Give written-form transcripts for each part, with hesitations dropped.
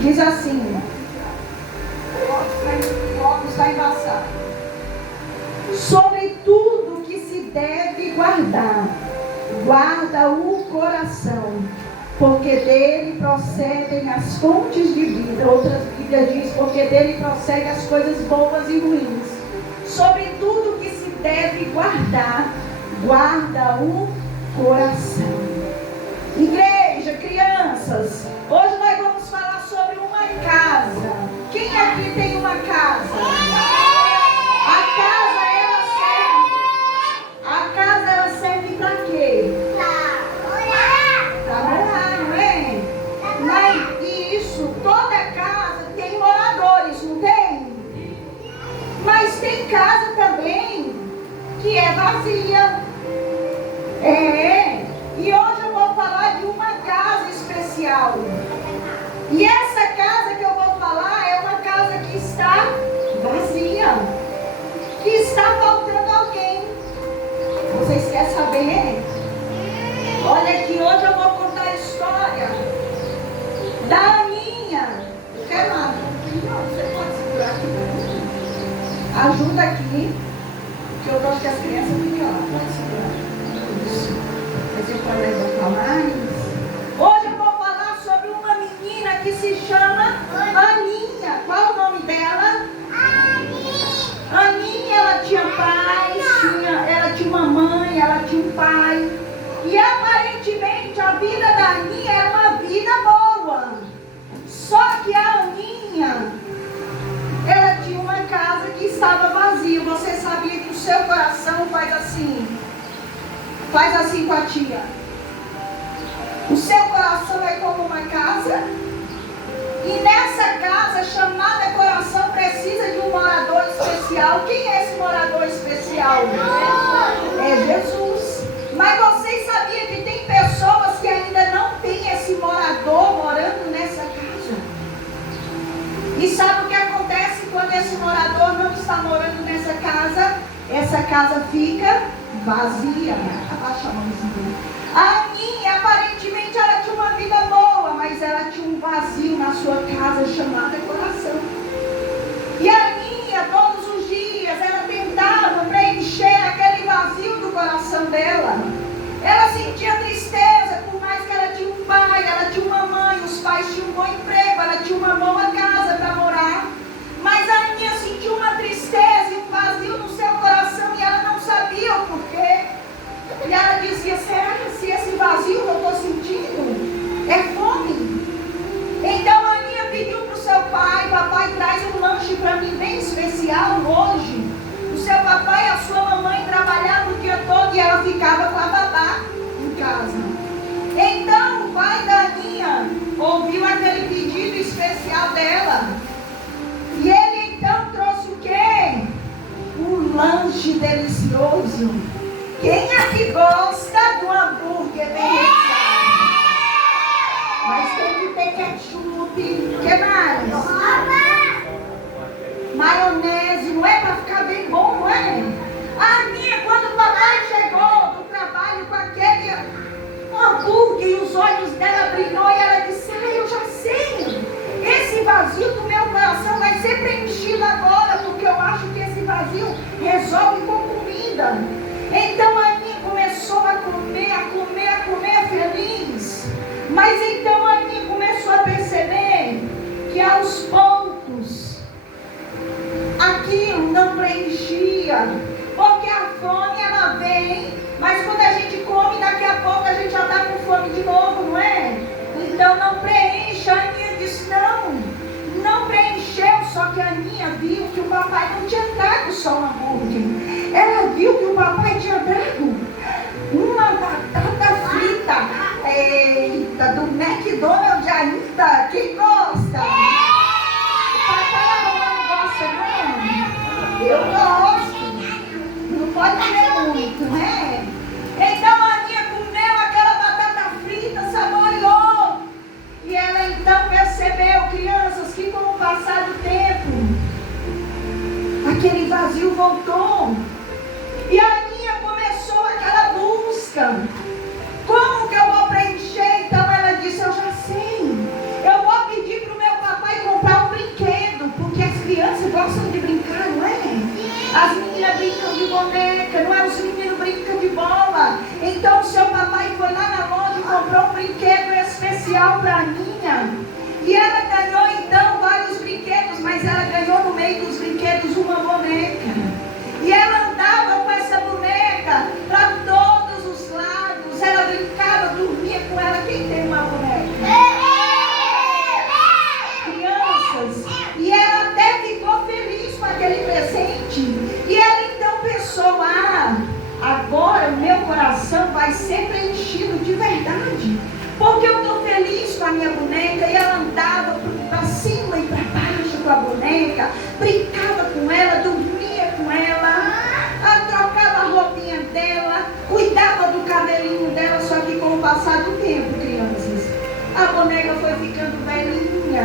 Diz assim, o óculos está embaçado. Sobre tudo que se deve guardar, guarda o coração, porque dele procedem as fontes de vida. Outras Bíblias diz, porque dele procedem as coisas boas e ruins. Sobre tudo que se deve guardar, guarda o coração. Igreja, crianças, hoje nós vamos falar sobre uma casa. Quem aqui tem uma casa? A casa ela serve para quê? Para morar, não é? Mas isso, toda casa tem moradores, não tem? Mas tem casa também que é vazia. E hoje eu vou falar de uma casa especial. E essa casa que eu vou falar é uma casa que está vazia, que está faltando alguém. Vocês querem saber? Olha aqui, hoje eu vou contar a história da Aninha. Não quer nada? Não, você pode segurar aqui para mim? Ajuda aqui, que eu gosto que as crianças fiquem lá. Pode segurar. Isso. Você pode levantar mais. Hoje eu vou falar sobre uma menina que se chama Aninha. Qual o nome dela? Aninha, ela tinha pais, ela tinha uma mãe, ela tinha um pai. E aparentemente a vida da Aninha era uma vida boa. Só que a Aninha, ela tinha uma casa que estava vazia. Você sabia que o seu coração faz assim? Faz assim com a tia. O seu coração é como uma casa. E nessa casa chamada coração precisa de um morador especial. Quem é esse morador especial? É Jesus. Mas vocês sabiam que tem pessoas que ainda não têm esse morador morando nessa casa? E sabe o que acontece quando esse morador não está morando nessa casa? Essa casa fica vazia. Abaixa a mãozinha. A Aninha, aparentemente, ela tinha uma vida boa, mas ela tinha um vazio na sua casa chamado coração. E a Aninha, todos os dias, ela tentava preencher aquele vazio do coração dela. Ela sentia tristeza, por mais que ela tinha um pai, ela tinha uma mãe, os pais tinham um bom emprego, ela tinha uma boa casa para morar. Mas a Aninha sentia uma tristeza e um vazio no seu coração e ela não sabia o porquê. E ela dizia, será que se esse vazio que eu estou sentindo é fome? Então a Aninha pediu para o seu pai, papai traz um lanche para mim bem especial hoje. O seu papai e a sua mamãe trabalhavam o dia todo e ela ficava com a babá em casa. Então o pai da Aninha ouviu aquele pedido especial dela. E ele então trouxe o quê? Um lanche delicioso. Quem aqui gosta do hambúrguer bem recheado? Mas tem que ter ketchup. O que mais? Maionese, não é para ficar bem bom, não é? A Aninha, quando o papai chegou do trabalho com aquele hambúrguer e os olhos dela brilhou e ela disse, eu já sei. Esse vazio do meu coração vai ser preenchido agora, porque eu acho que esse vazio resolve com comida. Então a Aninha começou a comer feliz. Mas então a Aninha começou a perceber que aos poucos aquilo não preenchia. Porque a fome ela vem, mas quando a gente come, daqui a pouco a gente já está com fome de novo, não é? Então não preenche. A Aninha disse, não preencheu. Só que a Aninha viu que o papai não tinha dado só um hambúrguer. Ela viu que o papai tinha dado uma batata frita. Eita, do McDonald's ainda. Quem gosta? O papai não gosta, não? Eu gosto. Não pode comer muito, né? Então a Aninha comeu aquela batata frita, saboreou. E ela então percebeu, crianças, que com o passar do tempo, aquele vazio voltou. E a Aninha começou aquela busca. Como que eu vou preencher? Então ela disse, eu já sei. Eu vou pedir para o meu papai comprou um brinquedo especial para a Aninha. E ela ganhou então vários brinquedos, mas ela ganhou no meio dos brinquedos uma boneca. E ela andava com essa boneca para todos os lados. Ela brincava, dormia com ela. Quem tem uma boneca? Crianças. E ela até ficou feliz com aquele presente. E ela então pensou, agora o meu coração vai ser preenchido de verdade. Porque eu estou feliz com a minha boneca. E ela andava para cima e para baixo com a boneca. Brincava com ela, dormia com ela. Trocava a roupinha dela. Cuidava do cabelinho dela. Só que com o passar do tempo, crianças, a boneca foi ficando velhinha.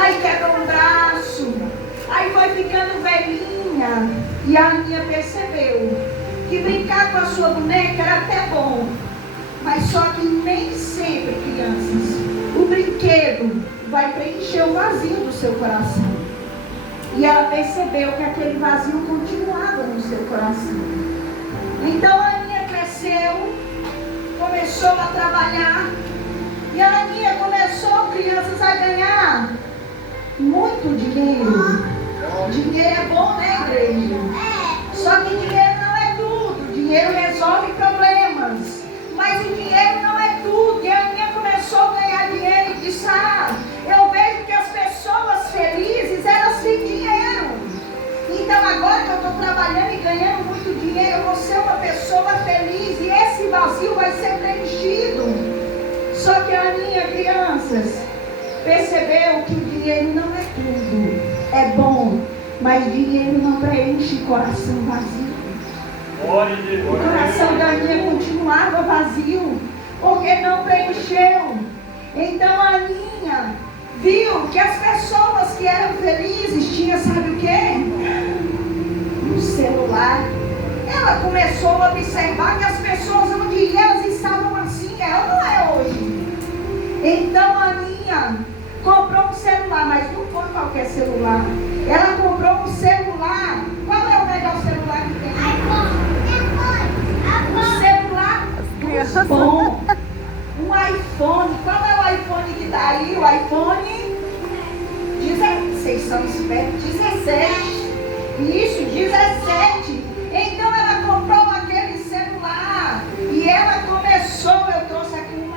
Aí quebrou um braço. Aí foi ficando velhinha. E a Aninha percebeu que brincar com a sua boneca era até bom. Mas só que nem sempre, crianças, o brinquedo vai preencher o vazio do seu coração. E ela percebeu que aquele vazio continuava no seu coração. Então a Aninha cresceu, começou a trabalhar. E a Aninha começou, crianças, a ganhar muito dinheiro. Dinheiro é bom, né, igreja? Só que dinheiro não é tudo. Dinheiro resolve problemas. Mas o dinheiro não é tudo. E a Aninha começou a ganhar dinheiro e disse, eu vejo que as pessoas felizes, elas têm dinheiro. Então agora que eu estou trabalhando e ganhando muito dinheiro, eu vou ser uma pessoa feliz. E esse vazio vai ser preenchido. Só que a Aninha, crianças, percebeu que o dinheiro não é tudo. É bom, mas dinheiro não preenche coração vazio. O coração da Aninha continuava vazio, porque não preencheu. Então a Aninha viu que as pessoas que eram felizes tinham, sabe o quê? Um celular. Ela começou a observar que as pessoas onde elas estavam assim, ela não é hoje. Então a Aninha comprou um celular, mas não foi qualquer celular. Ela comprou um celular. Qual é o melhor celular que tem? Um celular bom. Um iPhone. Qual é o iPhone que está aí? O iPhone 17. Vocês são espertos. 17. Isso, 17. Então ela comprou aquele celular. E ela começou. Eu trouxe aqui uma.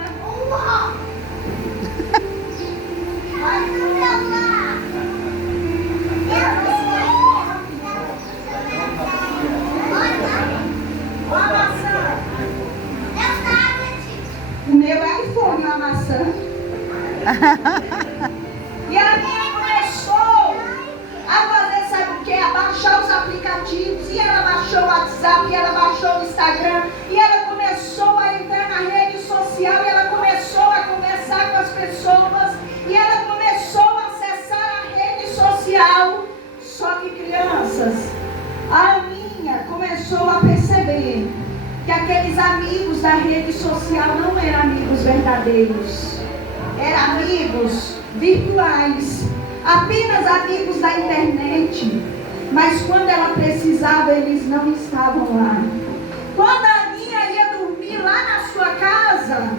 Uma maçã. O meu iPhone, uma maçã. E a minha começou a fazer, sabe o que? A baixar os aplicativos. E ela baixou o WhatsApp, e ela baixou o Instagram. E ela começou a entrar na rede social. E ela começou a conversar com as pessoas. E ela começou a acessar a rede social. Só que, crianças, a Aninha começou a perceber que aqueles amigos da rede social não eram amigos verdadeiros. Eram amigos virtuais. Apenas amigos da internet. Mas quando ela precisava, eles não estavam lá. Quando a Aninha ia dormir lá na sua casa,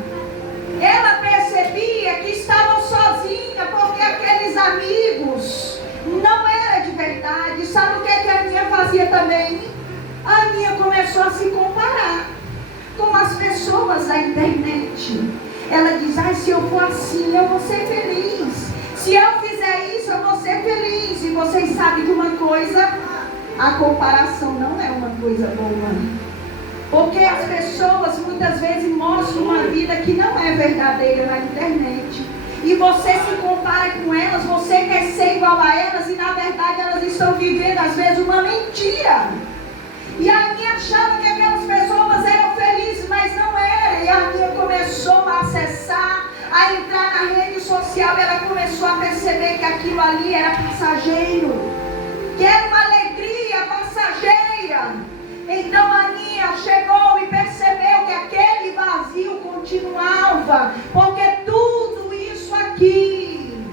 ela percebia que estava sozinha, porque aqueles amigos não eram de verdade. Sabe o que a Aninha fazia também? A Aninha começou a se comparar com as pessoas da internet. Ela diz, se eu for assim, eu vou ser feliz. Se eu fizer isso, eu vou ser feliz. E vocês sabem de uma coisa? A comparação não é uma coisa boa. Porque as pessoas muitas vezes mostram uma vida que não é verdadeira na internet. E você se compara com elas, você quer ser igual a elas, e na verdade elas estão vivendo às vezes uma mentira. E a Aninha achava que aquelas pessoas eram felizes, mas não eram. E a Aninha começou a acessar, a entrar na rede social, e ela começou a perceber que aquilo ali era passageiro, que era uma alegria passageira. Então a Aninha chegou e percebeu que aquele vazio continuava, porque tudo isso aqui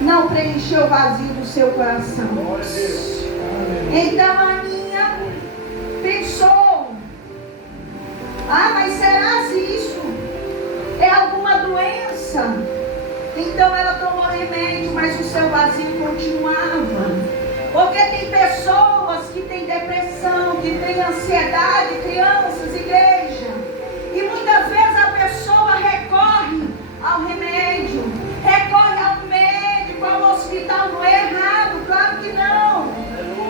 não preencheu o vazio do seu coração. Então a Aninha pensou, mas será se isso É alguma doença. Então ela tomou remédio, mas o seu vazio continuava. Porque tem pessoas que têm depressão, que têm ansiedade, crianças, igreja. E muitas vezes a pessoa recorre ao remédio, recorre ao médico, ao hospital. Não é errado, claro que não.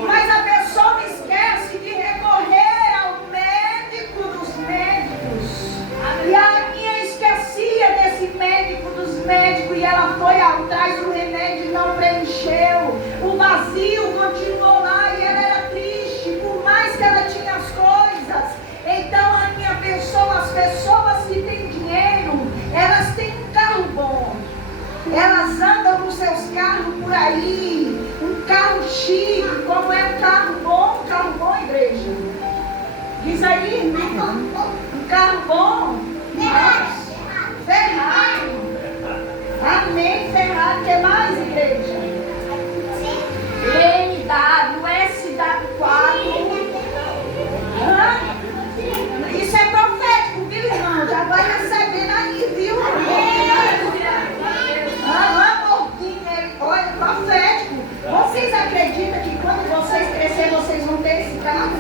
Mas a pessoa esquece de recorrer ao médico dos médicos. E a Aninha esquecia desse médico dos médicos e ela foi atrás do remédio e não preencheu. O vazio continuou lá e ela era triste, por mais que ela tinha as coisas. Então a Aninha pensou, as pessoas que têm dinheiro, elas têm um carro bom. Elas andam nos seus carros por aí, um carro chique, como é um carro bom, igreja? Diz aí, um carro bom. Ferrari. Amém, Ferrari. O que mais, igreja? BMW, SW4. Isso é profético, viu, irmão? Já vai recebendo aí, viu? Lamborghini, olha, profético. Vocês acreditam que quando vocês crescerem, vocês vão ter esse carro?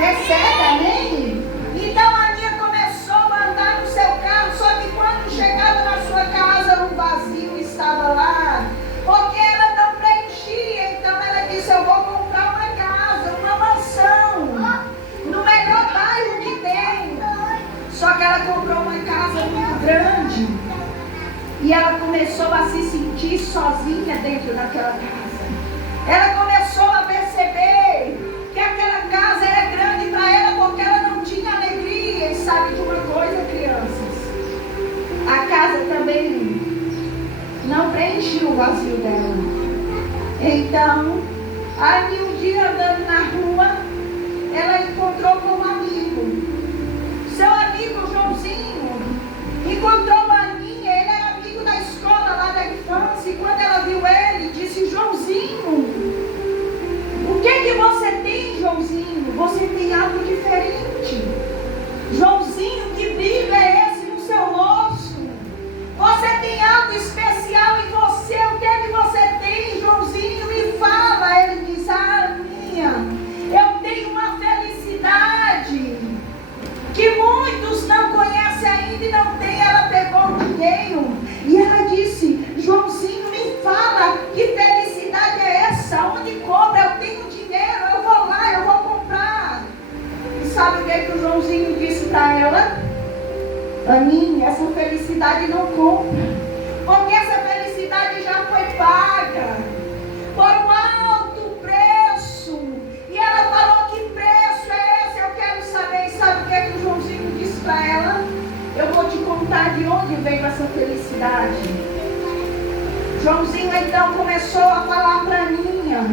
Recebe, amém? Então a Aninha começou a andar no seu carro, só que quando chegava na sua casa, o vazio estava lá, porque ela não preenchia. Então ela disse, eu vou comprar uma casa, uma mansão, no melhor bairro que tem. Só que ela comprou uma casa muito grande, e ela começou a se sentir sozinha dentro daquela casa. Ela começou a perceber que aquela casa era grande para ela, porque ela não tinha alegria. E sabe de uma coisa, crianças? A casa também não preenchia o vazio dela. Então, ali um dia andando na rua, ela encontrou com um amigo. Seu amigo Joãozinho encontrou a Aninha. Ele era amigo da escola lá da infância. E quando ela viu ele, disse, Joãozinho, o que você tem, Joãozinho? Você tem algo diferente. Joãozinho, que brilho é esse no seu rosto? Você tem algo especial em você. O que você tem, Joãozinho? Me fala. Ele diz, Aninha, eu tenho uma felicidade que muitos não conhecem ainda e não tem. Ela pegou o dinheiro e ela disse, Joãozinho, me fala, que felicidade é essa? Onde compra? Eu tenho dinheiro, eu vou lá, eu vou comprar. E sabe o que o Joãozinho disse para ela? Aninha, essa felicidade não compra, porque essa felicidade já foi paga por um alto preço. E ela falou, que preço é esse? Eu quero saber. E sabe o que o Joãozinho disse para ela? Eu vou te contar de onde veio essa felicidade. Joãozinho então começou a falar para Aninha.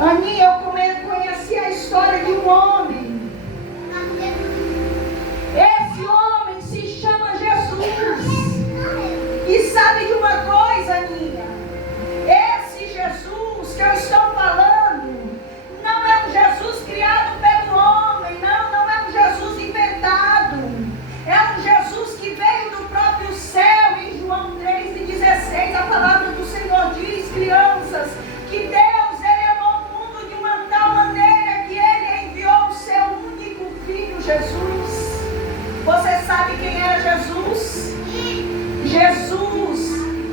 Aninha, eu conheci a história de um homem. Esse homem se chama Jesus. E sabe de uma coisa, Aninha? Esse Jesus que eu estou falando não é um Jesus criado pelo homem. Não é um Jesus inventado. É um Jesus que veio do próprio céu. Em João 3:16, a palavra do Senhor diz, crianças, que Deus, Ele amou o mundo de uma tal maneira que Ele enviou o seu único Filho, Jesus. Você sabe quem era Jesus? Jesus,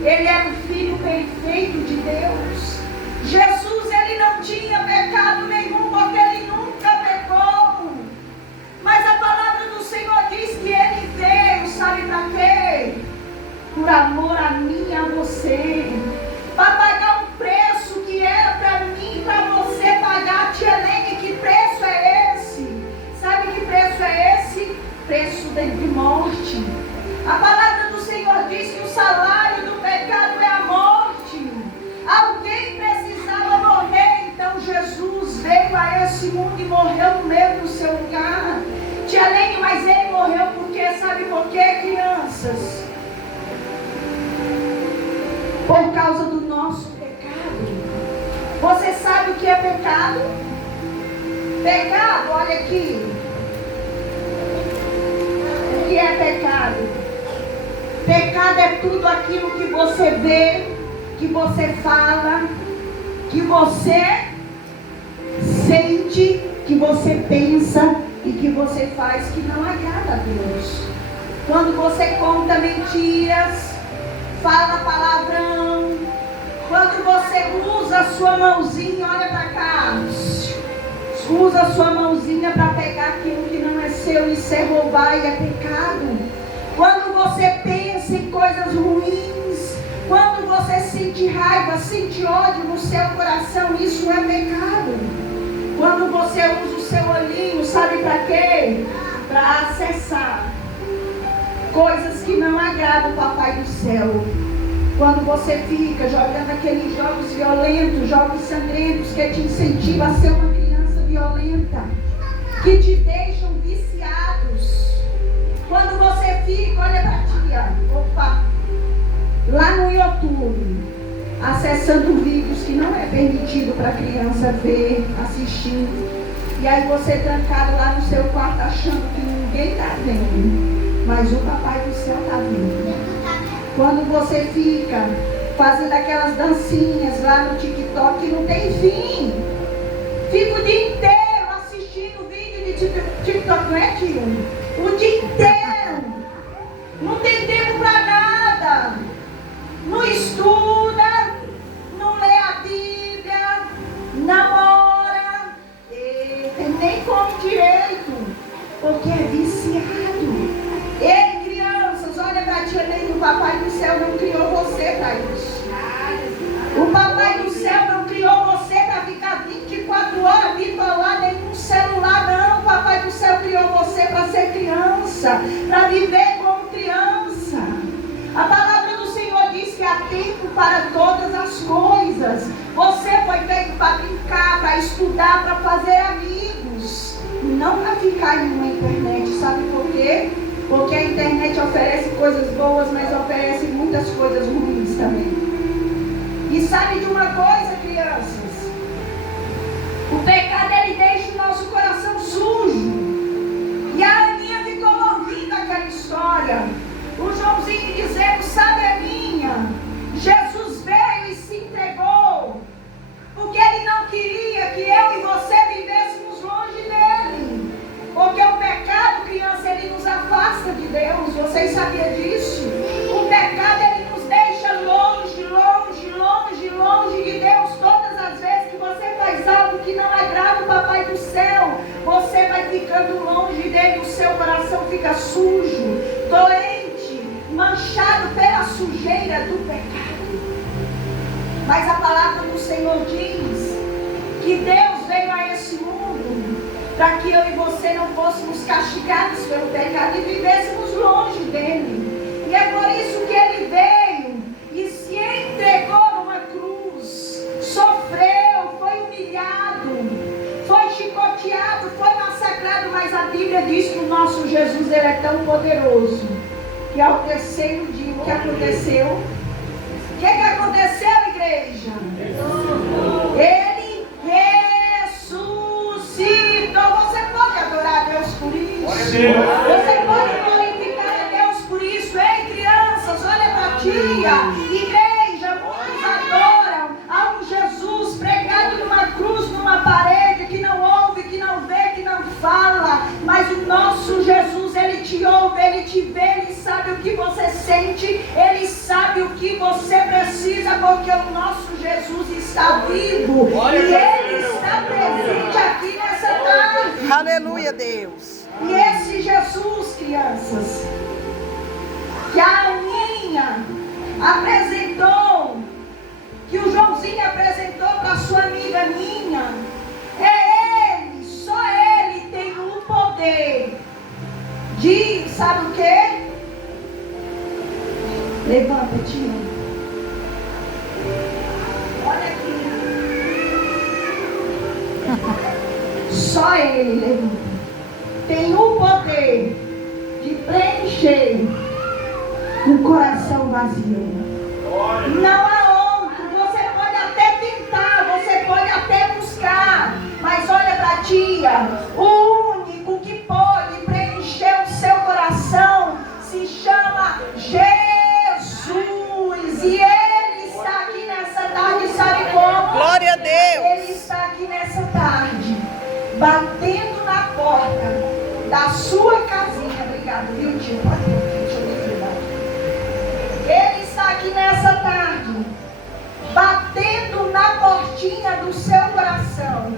Ele era o Filho perfeito de Deus. Jesus, Ele não tinha pecado nenhum, porque Ele nunca pecou. Mas a palavra do Senhor diz que Ele veio, sabe para quê? Por amor a mim e a você. Para pagar um preço que era para mim e para você pagar. Tia Helene, que preço é esse? Sabe que preço é esse? Preço de morte. A palavra do Senhor diz que o salário do pecado é a morte. Alguém precisava morrer, então Jesus veio a esse mundo e morreu no meio do seu lugar. Tia Helene, mas Ele morreu porque, sabe por quê, crianças? Por causa do nosso pecado. Você sabe o que é pecado? Pecado, olha aqui. O que é pecado? nada é tudo aquilo que você vê, que você fala, que você sente, que você pensa e que você faz que não agrada a Deus. Quando você conta mentiras, fala palavrão, quando você usa a sua mãozinha, olha para cá, usa a sua mãozinha para pegar aquilo que não é seu, isso é roubar e é pecado. Quando você pensa em coisas ruins, quando você sente raiva, sente ódio no seu coração, isso é pecado. Quando você usa o seu olhinho, sabe para quê? Para acessar coisas que não agradam o Papai do Céu. Quando você fica jogando aqueles jogos violentos, jogos sangrentos que te incentivam a ser uma criança violenta, que te deixam viciados. Quando você fica, olha pra tia, opa, lá no YouTube, acessando vídeos que não é permitido para criança ver, assistir, e aí você trancado lá no seu quarto achando que ninguém está vendo, mas o Papai do Céu está vendo. Quando você fica fazendo aquelas dancinhas lá no TikTok que não tem fim, fica o dia inteiro assistindo vídeo de TikTok, não é, tio? O dia inteiro, não tem tempo para nada, não estuda, não lê a Bíblia, namora, nem come direito, porque é viciado. Ei, crianças, olha pra tia Neide, o Papai do Céu não criou você para isso. O Papai do Céu não criou você para ficar 24 horas bitolado dentro de um celular, não. O Papai do Céu criou você para ser criança, para viver como criança. A palavra do Senhor diz que há tempo para todas as coisas. Você foi feito para brincar, para estudar, para fazer amigos, não para ficar em uma internet. Sabe por quê? Porque a internet oferece coisas boas, mas oferece muitas coisas ruins também. E sabe de uma coisa, crianças? O pecado, ele deixa o nosso coração sujo. E a Aninha ficou ouvindo aquela história. O Joãozinho dizendo, sabe, Aninha, Jesus veio e se entregou, porque Ele não queria que eu e você vivêssemos longe dEle. Porque o pecado, criança, ele nos afasta de Deus. Vocês sabiam disso? O pecado, ele nos deixa longe, longe, longe, longe de Deus. Todas as vezes que você faz algo que não agrada o Papai do Céu, você vai ficando longe dele. O seu coração fica sujo, doente, manchado pela sujeira do pecado. Mas a palavra do Senhor diz que Deus veio a esse mundo para que eu e você não fôssemos castigados pelo pecado e vivêssemos longe dele. E é por isso que ele veio e se entregou numa cruz, sofreu, foi humilhado, foi chicoteado, foi massacrado, mas a Bíblia diz que o nosso Jesus, ele é tão poderoso, que ao terceiro dia, o que aconteceu? O que aconteceu, igreja? Ele ressuscitou. Você pode adorar a Deus por isso? Você pode glorificar a Deus por isso? Ei, crianças, olha para a tia. Igreja, muitos adoram a um Jesus pregado numa cruz, numa parede, que não ouve, que não vê, que não fala. Mas o nosso Jesus, ele te ouve, ele te vê, ele sabe o que você sente, ele sabe o que você precisa, porque o nosso Jesus está vivo e ele está presente aqui nessa tarde. Aleluia, Deus. E esse Jesus, crianças, que a Aninha apresentou, que o Joãozinho apresentou para sua amiga Ninha, é ele, só ele tem o poder de, sabe o quê? Levanta, tia. Olha aqui. Só ele levanta. Tem o poder de preencher um coração vazio. Não há outro. Você pode até tentar, você pode até buscar, mas olha para a tia. O único que pode preencher o seu coração se chama Jesus. batendo na porta da sua casinha. Obrigada, viu, tio? Pode vir, deixa eu desligar. Ele está aqui nessa tarde, batendo na portinha do seu coração.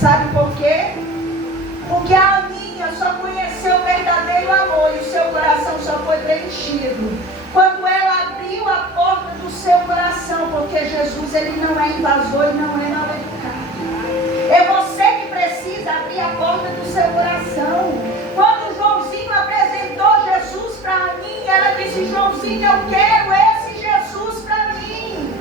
Sabe por quê? Porque a Aninha só conheceu o verdadeiro amor e o seu coração só foi preenchido quando ela abriu a porta do seu coração, porque Jesus, ele não é invasor e não é mal educado. É você que precisa abrir a porta do seu coração. Quando Joãozinho apresentou Jesus para Aninha, ela disse: Joãozinho, eu quero esse Jesus para mim.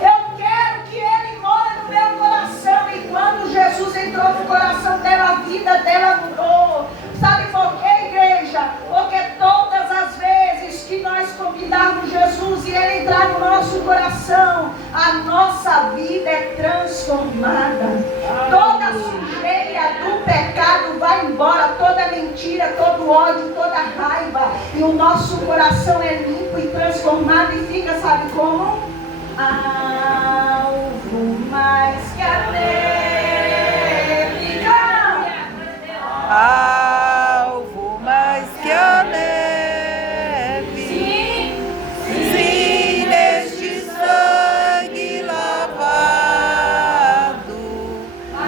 Eu quero que ele more no meu coração. E quando Jesus entrou no coração dela, a vida dela mudou. Sabe por quê, igreja? Porque todas as vezes que nós convidarmos Jesus e ele entrar no nosso coração, a nossa vida é transformada. Toda a sujeira do pecado vai embora, toda mentira, todo ódio, toda raiva, e o nosso coração é limpo e transformado e fica, sabe como? Alvo mais que a neve. Alvo mais que a neve. Sim, sim, neste sangue lavado,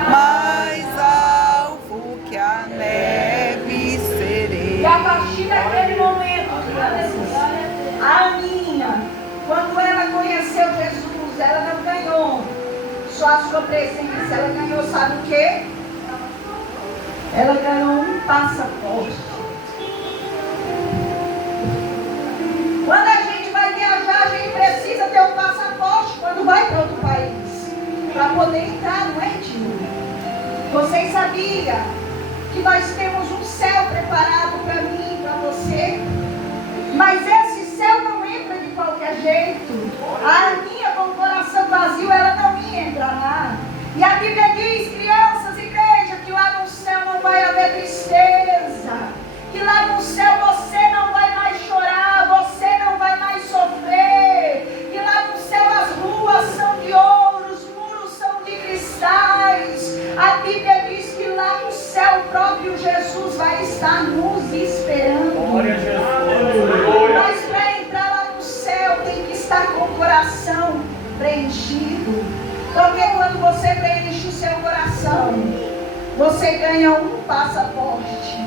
mais alvo que a neve serei. e a partir daquele momento, a Aninha, quando ela conheceu Jesus, ela não ganhou só a sua presença, ela ganhou, sabe o quê? Ela ganhou um passaporte. Quando a gente vai viajar, a gente precisa ter um passaporte quando vai para outro país, para poder entrar, não é, tio? Vocês sabiam que nós temos um céu preparado para mim e para você? Mas esse céu não entra de qualquer jeito. A Aninha, com o coração vazio, ela não ia entrar lá. E a Bíblia diz, crianças, igreja, que lá no céu não vai haver tristeza, que lá no céu você não vai mais chorar, você não vai mais sofrer, que lá no céu as ruas são de ouro, os muros são de cristais. A Bíblia diz que lá no céu o próprio Jesus vai estar nos esperando. Glória a Jesus. Mas para entrar lá no céu tem que estar com o coração preenchido. Porque quando você preenche o seu coração, você ganha um passaporte.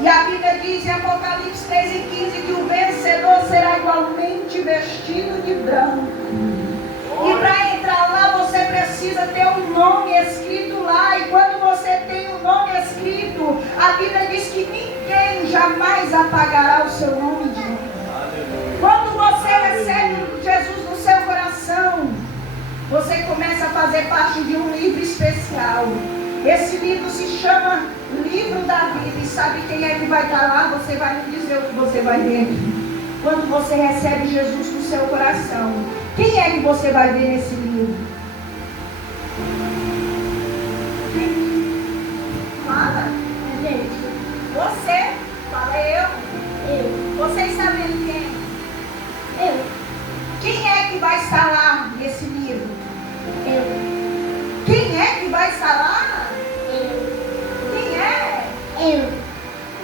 E a Bíblia diz em Apocalipse 3:15 que o vencedor será igualmente vestido de branco. E para entrar lá você precisa ter um nome escrito lá. E quando você tem um nome escrito, a Bíblia diz que ninguém jamais apagará o seu nome de novo. Quando você recebe Jesus no seu coração, você começa a fazer parte de um livro especial. Esse livro se chama Livro da Vida. E sabe quem é que vai estar lá? Você vai me dizer o que você vai ver. Quando você recebe Jesus no seu coração, quem é que você vai ver nesse livro? Fala, gente. Você. Fala eu. Vocês sabem quem? Eu. Quem é que vai estar lá nesse livro? Eu. Quem é que vai estar lá? Eu. Quem é? Eu.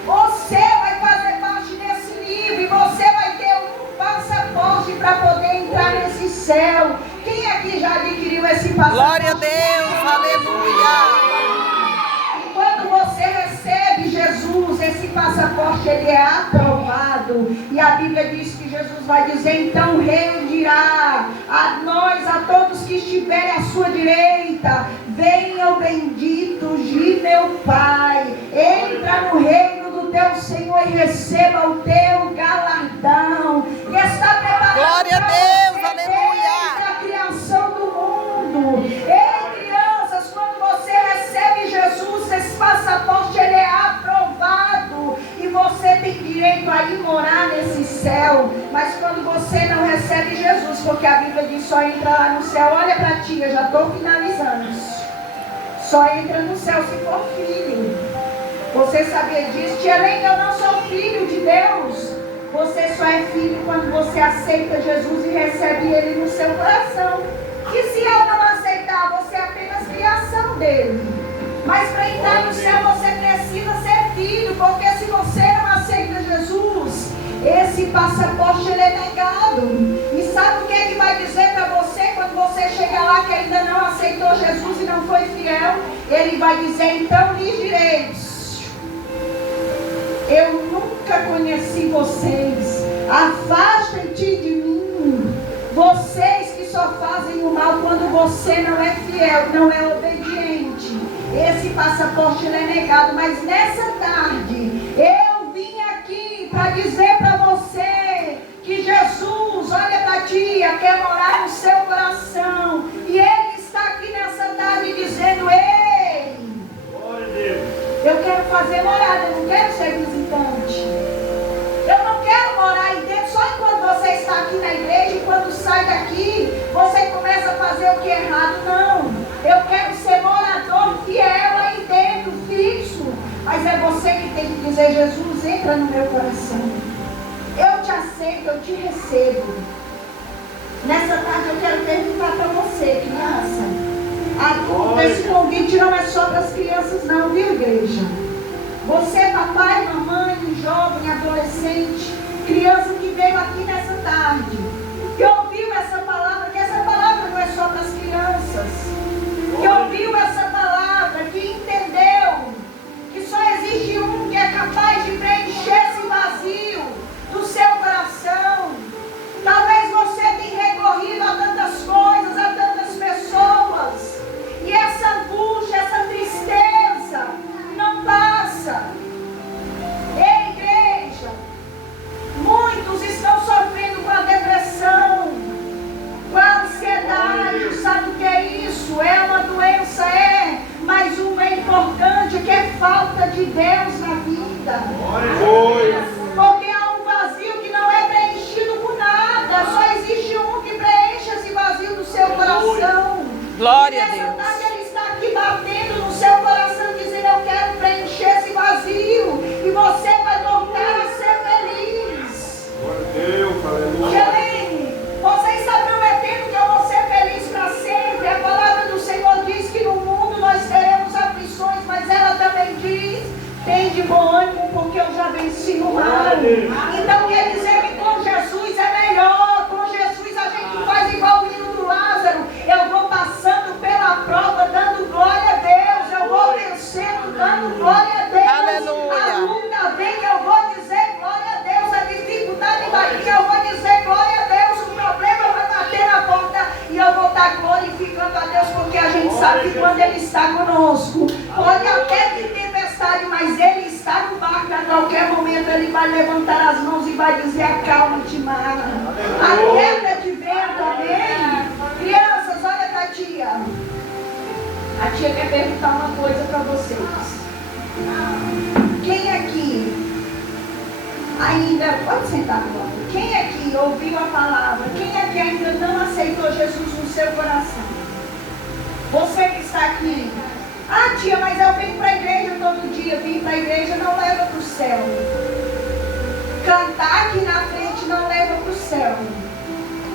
Você vai fazer parte desse livro e você vai ter um passaporte para poder entrar nesse céu. Quem aqui já adquiriu esse passaporte? Glória a Deus, aleluia. Quando você recebe Jesus, esse passaporte ele é aprovado. E a Bíblia diz que Jesus vai dizer: então rei dirá a nós, a todos que estiverem à sua direita: venham benditos de meu Pai, entra no reino do teu Senhor e receba o teu galardão. E está preparado. Glória a Deus, aleluia. Desde a criação do mundo. Ei, crianças, quando você recebe Jesus, esse passaporte ele é aprovado e você tem direito a ir morar nesse céu. Mas quando você não recebe Jesus, porque a Bíblia diz só entra lá no céu, olha para ti, eu já estou finalizando. Só entra no céu se for filho. Você sabia disso? Tia Helena, eu não sou filho de Deus. Você só é filho quando você aceita Jesus e recebe Ele no seu coração. E se eu não aceitar, você é apenas criação dele. Mas para entrar no céu você precisa ser filho, porque se você não aceita Jesus, esse passaporte ele é negado. E sabe o que ele vai dizer para você quando você chegar lá que ainda não aceitou Jesus e não foi fiel? Ele vai dizer, então lhes direis, eu nunca conheci vocês, afastem-te de mim, vocês que só fazem o mal quando você não é fiel, não é obediente. Esse passaporte ele é negado. Mas nessa tarde eu vim aqui para dizer para você que Jesus, olha para tia, quer morar no seu coração, e Ele está aqui nessa tarde dizendo, ei, eu quero fazer morada, eu não quero ser visitante. Eu não quero morar aí dentro só enquanto você está aqui na igreja, e quando sai daqui, você começa a fazer o que é errado. Não, eu quero ser morador fiel aí dentro, fixo. Mas é você que tem que dizer, Jesus, entra no meu coração. Eu te aceito, eu te recebo. Nessa tarde eu quero perguntar para você, criança. Esse convite não é só para as crianças não, viu, igreja? Você, papai, mamãe, jovem, adolescente, criança que veio aqui nessa tarde, que ouviu essa palavra, que essa palavra não é só para as crianças, que ouviu essa palavra, que entendeu que só existe um que é capaz de preencher esse vazio do seu coração. Talvez você tenha recorrido a tantas coisas, a tantas pessoas, e essa angústia, essa tristeza não passa. Ei, igreja, muitos estão sofrendo com a depressão, com a ansiedade. Sabe o que é isso? É uma doença, mas uma é importante, que é falta de Deus na vida. Porque há um vazio que não é preenchido por nada. Só existe um que preenche esse vazio do seu coração. Glória a Deus. Deus. Ele está aqui batendo no seu coração, dizendo, eu quero preencher esse vazio, e você vai voltar a ser feliz. Glória a Deus, aleluia. Gelene, você está prometendo que eu vou ser feliz para sempre. A palavra do Senhor diz que no mundo nós teremos aflições, mas ela também diz, tem de bom ânimo, porque eu já venci o mal. Então quer dizer que com Jesus é melhor. Com Jesus a gente faz igual o menino do Lázaro. Eu vou passando pela prova dando glória a Deus. Eu vou vencendo dando glória a Deus. Aleluia. A luta vem, eu vou dizer glória a Deus. A dificuldade vai vir, eu vou dizer glória a Deus. O problema vai bater na porta e eu vou estar glorificando a Deus, porque a gente sabe que quando Ele está conosco, pode até ter tempestade, mas Ele está no barco. A qualquer momento Ele vai levantar as mãos e vai dizer, acalma-te, mar. Aquieta de vento, amém? Crianças, olha para a tia. A tia quer perguntar uma coisa para vocês. Quem aqui ainda, pode sentar agora, quem aqui ouviu a palavra, quem aqui ainda não aceitou Jesus no seu coração? Você que está aqui, ah tia, mas eu venho para a igreja todo dia, vim para a igreja não leva para o céu. Cantar aqui na frente não leva para o céu.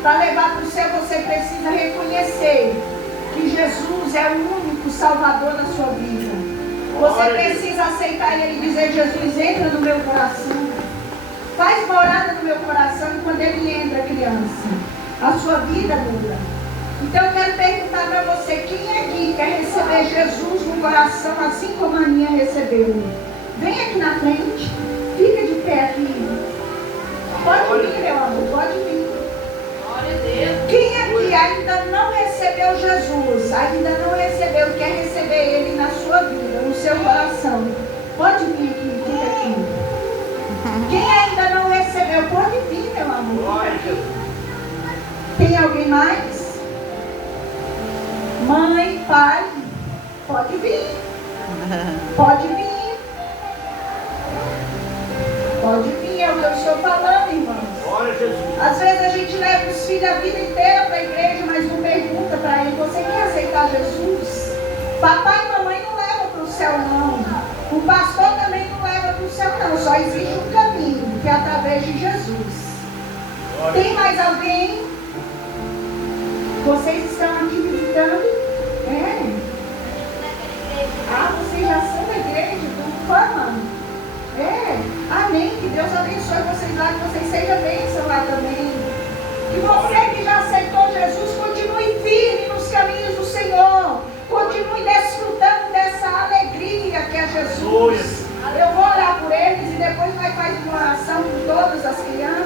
Para levar para o céu você precisa reconhecer que Jesus é o único Salvador da sua vida. Você precisa aceitar Ele e dizer, Jesus, entra no meu coração. Faz morada no meu coração, e quando Ele entra, criança, a sua vida muda. Então eu quero perguntar para você, quem aqui quer receber Jesus no coração, assim como a Aninha recebeu? Vem aqui na frente, fica de pé aqui. Pode vir, meu amor, pode vir. Glória a Deus. Quem aqui ainda não recebeu Jesus, ainda não recebeu, quer receber Ele na sua vida, no seu coração? Pode vir aqui, fica aqui. Quem ainda não recebeu, pode vir, meu amor. Fica aqui. Tem alguém mais? Mãe, pai, pode vir. Pode vir. Pode vir, é o que eu estou falando, irmãos. Às vezes a gente leva os filhos a vida inteira para a igreja, mas não pergunta para ele, você quer aceitar Jesus? Papai e mamãe não levam para o céu, não. O pastor também não leva para o céu, não. Só existe um caminho, que é através de Jesus. Tem mais alguém? Vocês estão aqui visitando? É. Ah, vocês já são da igreja, do Fama. Amém. Que Deus abençoe vocês lá, que vocês sejam bênção lá também. Que você que